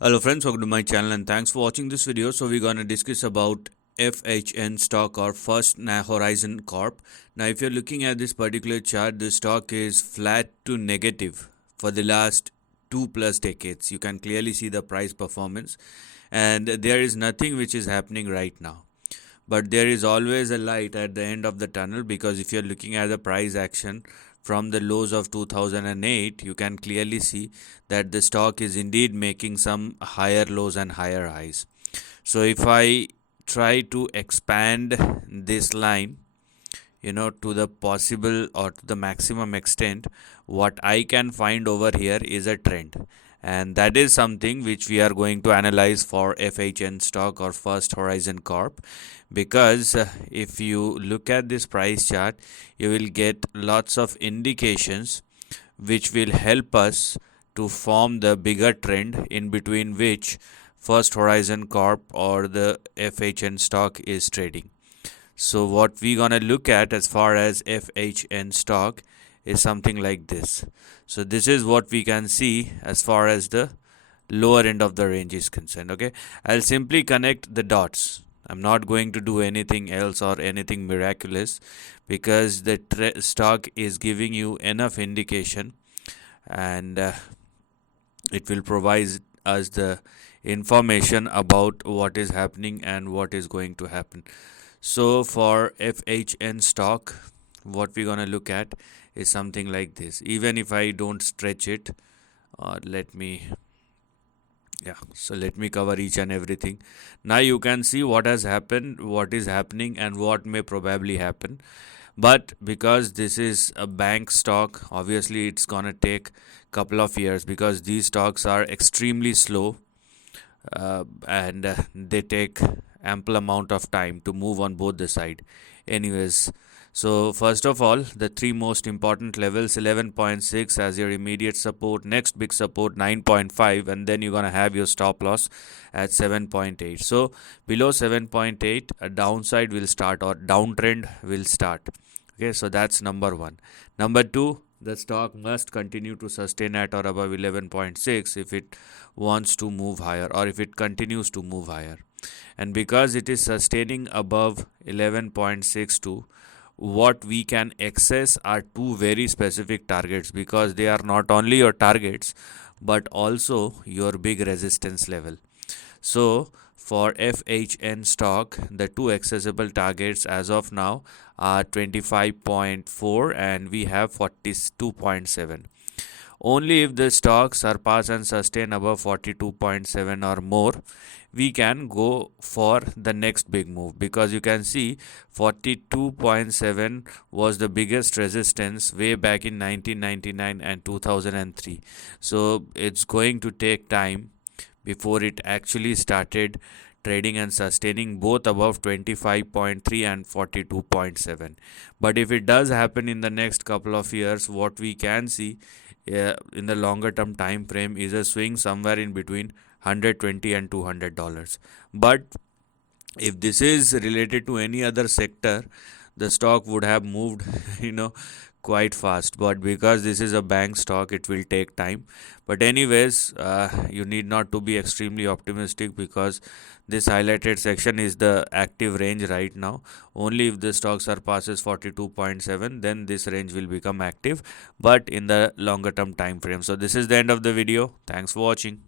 Hello friends, welcome to my channel and thanks for watching this video. So we're going to discuss about FHN stock or First Horizon Corp. Now if you're looking at this particular chart, the stock is flat to negative for the last 2+ decades. You can clearly see the price performance and there is nothing which is happening right now. But there is always a light at the end of the tunnel, because if you're looking at the price action from the lows of 2008, you can clearly see that the stock is indeed making some higher lows and higher highs. So if I try to expand this line, to the possible or to the maximum extent, what I can find over here is a trend, and that is something which we are going to analyze for FHN stock or First Horizon Corp. Because if you look at this price chart, you will get lots of indications which will help us to form the bigger trend in between which First Horizon Corp or the FHN stock is trading. So what we're gonna look at as far as FHN stock is something like this. So this is what we can see as far as the lower end of the range is concerned. Okay, I'll simply connect the dots. I'm not going to do anything else or anything miraculous, because the stock is giving you enough indication, and it will provide us the information about what is happening and what is going to happen. So for FHN stock, what we're gonna look at is something like this. Even if I don't stretch it, let me cover each and everything. Now you can see what has happened, what is happening, and what may probably happen. But because this is a bank stock, obviously it's gonna take couple of years, because these stocks are extremely slow, and they take ample amount of time to move on both the side. Anyways, so first of all, the three most important levels: 11.6 as your immediate support, next big support 9.5, and then you're gonna have your stop loss at 7.8. So below 7.8, a downside will start, or downtrend will start. Okay, so that's number one. Number two, the stock must continue to sustain at or above 11.6 if it wants to move higher, or if it continues to move higher. And because it is sustaining above 11.62, what we can access are two very specific targets, because they are not only your targets but also your big resistance level. So for FHN stock, the two accessible targets as of now are 25.4 and we have 42.7. Only if the stock surpass and sustain above 42.7 or more, we can go for the next big move, because you can see 42.7 was the biggest resistance way back in 1999 and 2003. So it's going to take time before it actually started trading and sustaining both above 25.3 and 42.7. But if it does happen in the next couple of years, what we can see in the longer term time frame is a swing somewhere in between $120 and $200. But if this is related to any other sector, the stock would have moved quite fast. But because this is a bank stock, it will take time. But anyways, you need not to be extremely optimistic, because this highlighted section is the active range right now. Only if the stock surpasses 42.7, then this range will become active, but in the longer term time frame. So this is the end of the video. Thanks for watching.